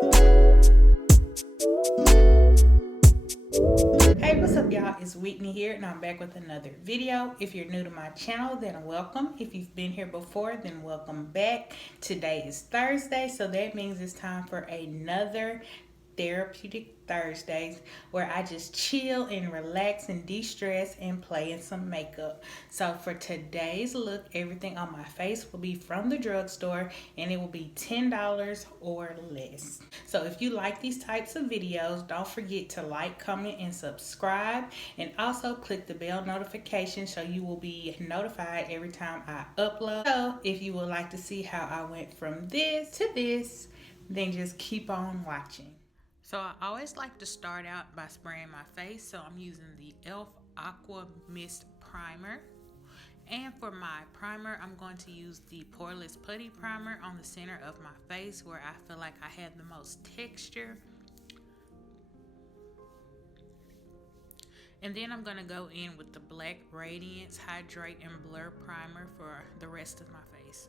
Hey, what's up y'all? It's Whitney here and I'm back with another video. If you're new to my channel, then welcome. If you've been here before, then welcome back. Today is Thursday, so that means it's time for another Therapeutic Thursdays where I just chill and relax and de-stress and play in some makeup. So for today's look, everything on my face will be from the drugstore and it will be $10 or less. So if you like these types of videos, don't forget to like, comment, and subscribe, and also click the bell notification so you will be notified every time I upload. So if you would like to see how I went from this to this, then just keep on watching. So I always like to start out by spraying my face, so I'm using the e.l.f. Aqua Mist Primer. And for my primer, I'm going to use the Poreless Putty Primer on the center of my face where I feel like I have the most texture. And then I'm going to go in with the black Radiance Hydrate and Blur Primer for the rest of my face.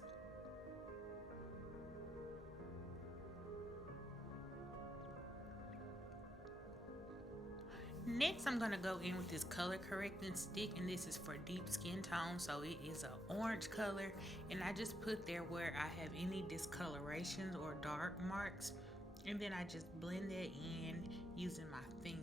Next, I'm going to go in with this color correcting stick, and this is for deep skin tone, so it is an orange color, and I just put there where I have any discolorations or dark marks, and then I just blend that in using my finger.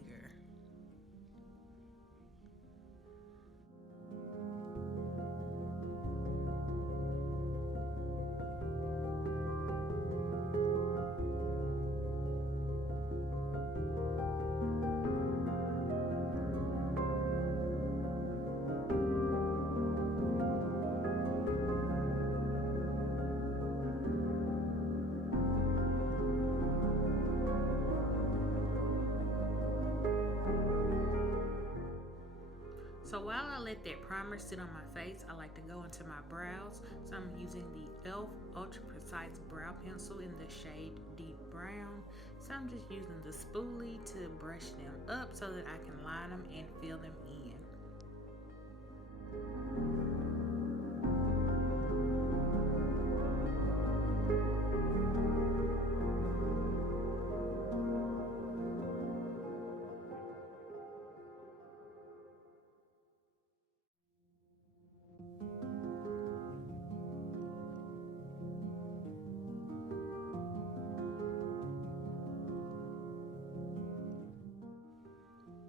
So while I let that primer sit on my face, I like to go into my brows. So I'm using the e.l.f. Ultra Precise Brow Pencil in the shade Deep Brown. So I'm just using the spoolie to brush them up so that I can line them and fill them in.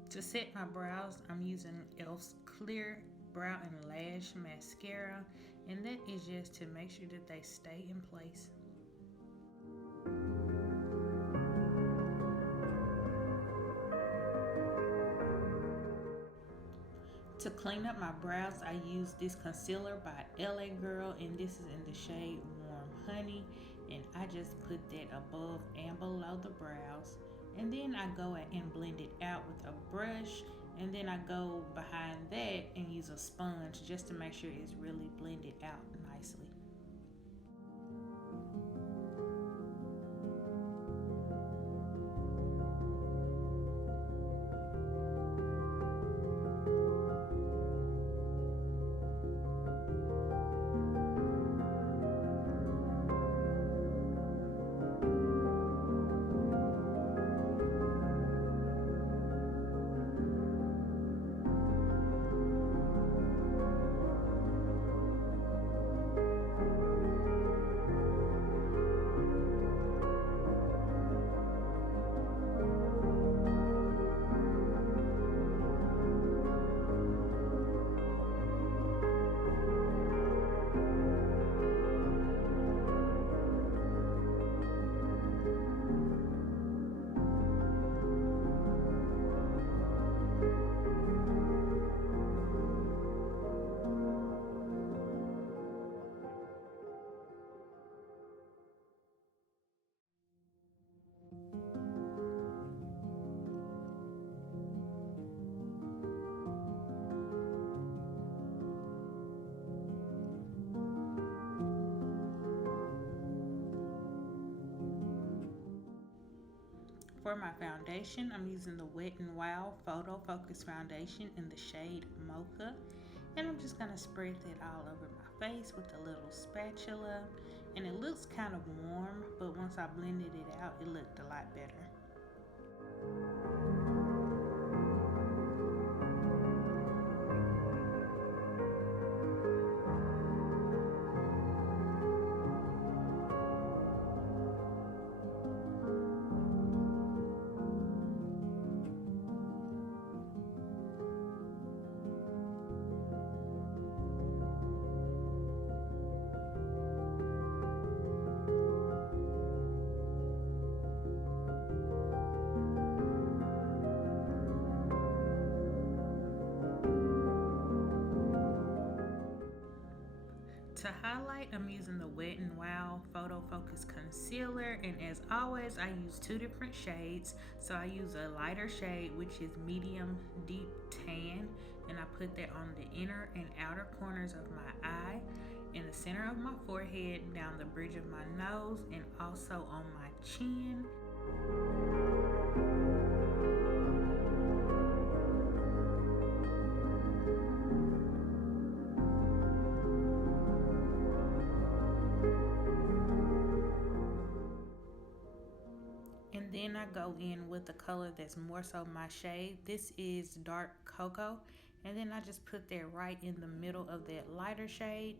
To set my brows, I'm using e.l.f.'s Clear Brow and Lash Mascara, and that is just to make sure that they stay in place. To clean up my brows, I use this concealer by LA Girl, and this is in the shade Warm Honey, and I just put that above and below the brows. And then I go and blend it out with a brush, and then I go behind that and use a sponge just to make sure it's really blended out nicely. For my foundation, I'm using the Wet n Wild PhotoFocus foundation in the shade Mocha. And I'm just going to spread that all over my face with a little spatula. and it looks kind of warm, but once I blended it out, it looked a lot better. To highlight, I'm using the Wet n Wild PhotoFocus concealer, and as always I use two different shades. So I use a lighter shade, which is medium deep tan, and I put that on the inner and outer corners of my eye, in the center of my forehead, down the bridge of my nose, and also on my chin. And then I go in with the color that's more so my shade. This is dark cocoa, and then I just put that right in the middle of that lighter shade,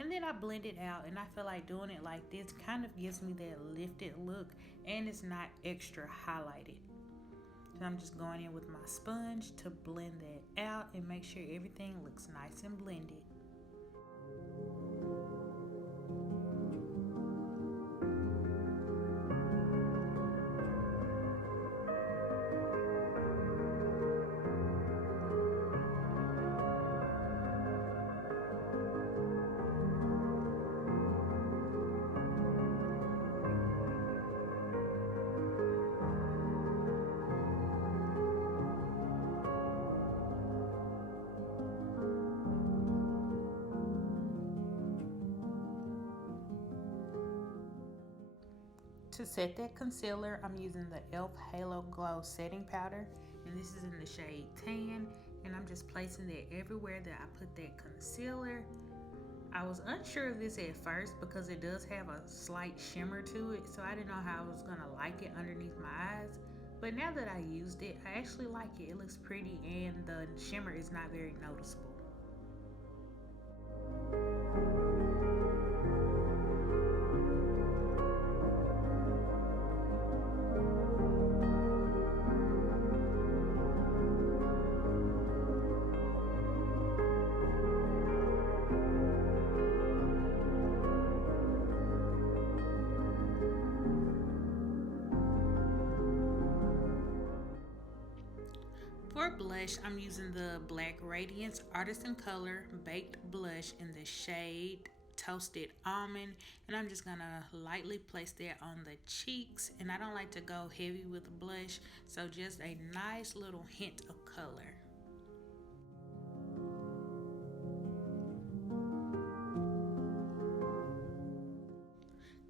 and then I blend it out. And I feel like doing it like this kind of gives me that lifted look, and it's not extra highlighted. So I'm just going in with my sponge to blend that out and make sure everything looks nice and blended. To set that concealer, I'm using the e.l.f. Halo Glow setting powder, and this is in the shade Tan, and I'm just placing that everywhere that I put that concealer. I was unsure of this at first because it does have a slight shimmer to it, so I didn't know how I was gonna like it underneath my eyes. But now that I used it, I actually like it. It looks pretty, and the shimmer is not very noticeable. For blush, I'm using the Black Radiance Artisan Color Baked Blush in the shade Toasted Almond, and I'm just gonna lightly place that on the cheeks. And I don't like to go heavy with blush, so just a nice little hint of color.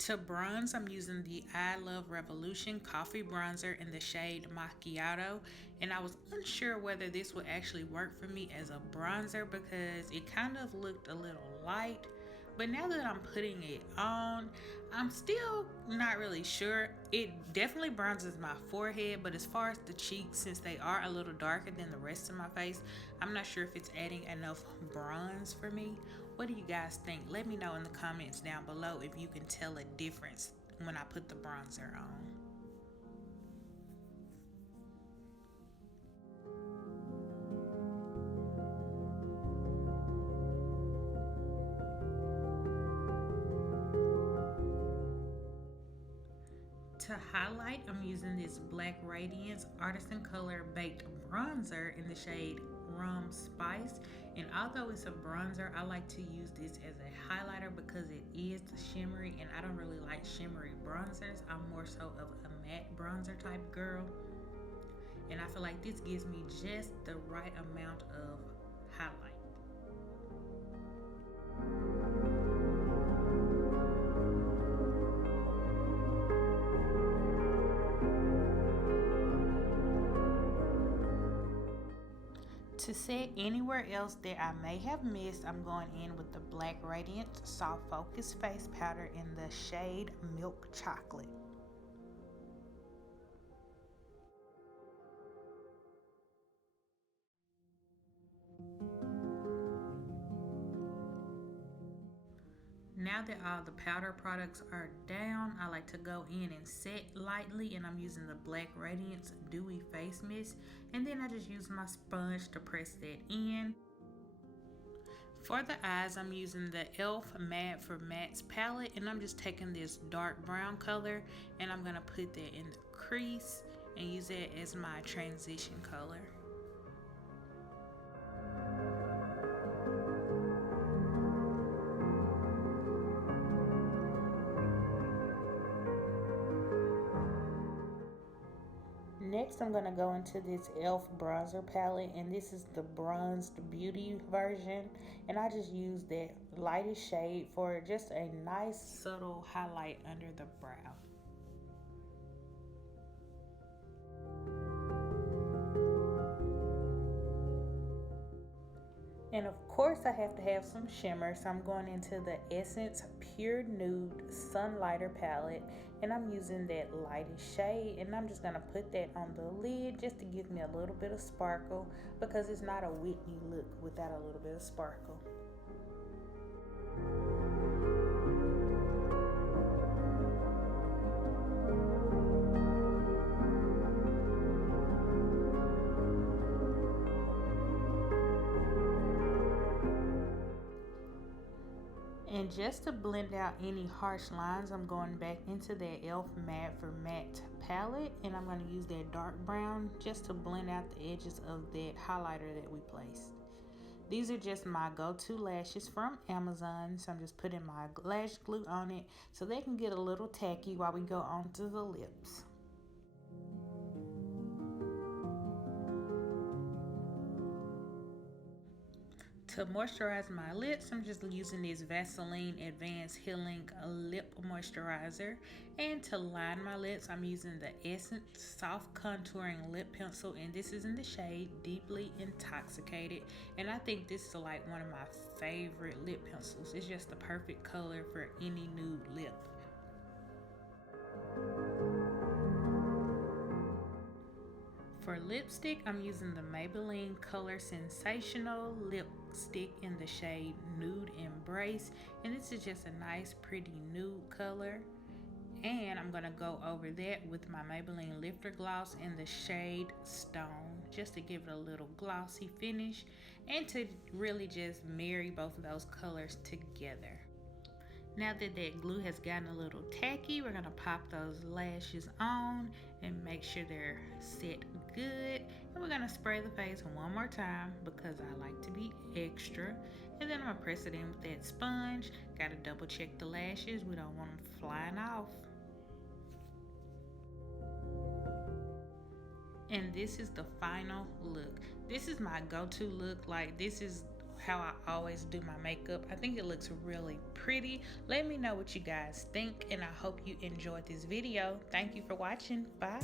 To bronze, I'm using the I Love Revolution Coffee Bronzer in the shade Macchiato, and I was unsure whether this would actually work for me as a bronzer because it kind of looked a little light. But now that I'm putting it on, I'm still not really sure. It definitely bronzes my forehead, but as far as the cheeks, since they are a little darker than the rest of my face, I'm not sure if it's adding enough bronze for me. What do you guys think? Let me know in the comments down below if you can tell a difference when I put the bronzer on. To highlight, I'm using this Black Radiance Artisan Color Baked Bronzer in the shade Rum Spice. And although it's a bronzer, I like to use this as a highlighter because it is shimmery, and I don't really like shimmery bronzers. I'm more so of a matte bronzer type girl. And I feel like this gives me just the right amount of highlight. To set anywhere else that I may have missed, I'm going in with the Black Radiance Soft Focus Face Powder in the shade Milk Chocolate. Now that all the powder products are down, I like to go in and set lightly, and I'm using the Black Radiance Dewy Face Mist, and then I just use my sponge to press that in. For the eyes, I'm using the e.l.f. Matte for Mattes palette, and I'm just taking this dark brown color and I'm going to put that in the crease and use that as my transition color. Next, I'm going to go into this e.l.f. bronzer palette, and this is the Bronzed Beauty version, and I just use that lightest shade for just a nice subtle highlight under the brow. And of course I have to have some shimmer, so I'm going into the Essence Pure Nude Sunlighter palette, and I'm using that lightest shade, and I'm just going to put that on the lid just to give me a little bit of sparkle, because it's not a Whitney look without a little bit of sparkle. And just to blend out any harsh lines, I'm going back into that e.l.f. Matte for Matte palette, and I'm going to use that dark brown just to blend out the edges of that highlighter that we placed. These are just my go-to lashes from Amazon, so I'm just putting my lash glue on it so they can get a little tacky while we go on to the lips. To moisturize my lips, I'm just using this Vaseline Advanced Healing Lip Moisturizer. And to line my lips, I'm using the Essence Soft Contouring Lip Pencil, and this is in the shade Deeply Intoxicated. And I think this is like one of my favorite lip pencils. It's just the perfect color for any nude lip. For lipstick, I'm using the Maybelline Color Sensational lipstick in the shade Nude Embrace, and this is just a nice pretty nude color. And I'm going to go over that with my Maybelline Lifter Gloss in the shade Stone, just to give it a little glossy finish and to really just marry both of those colors together. Now that that glue has gotten a little tacky, we're going to pop those lashes on and make sure they're set good. And we're going to spray the face one more time because I like to be extra. And then I'm going to press it in with that sponge. Got to double check the lashes. We don't want them flying off. And this is the final look. This is my go-to look. Like, this is how I always do my makeup. I think it looks really pretty. Let me know what you guys think, and I hope you enjoyed this video. Thank you for watching. Bye.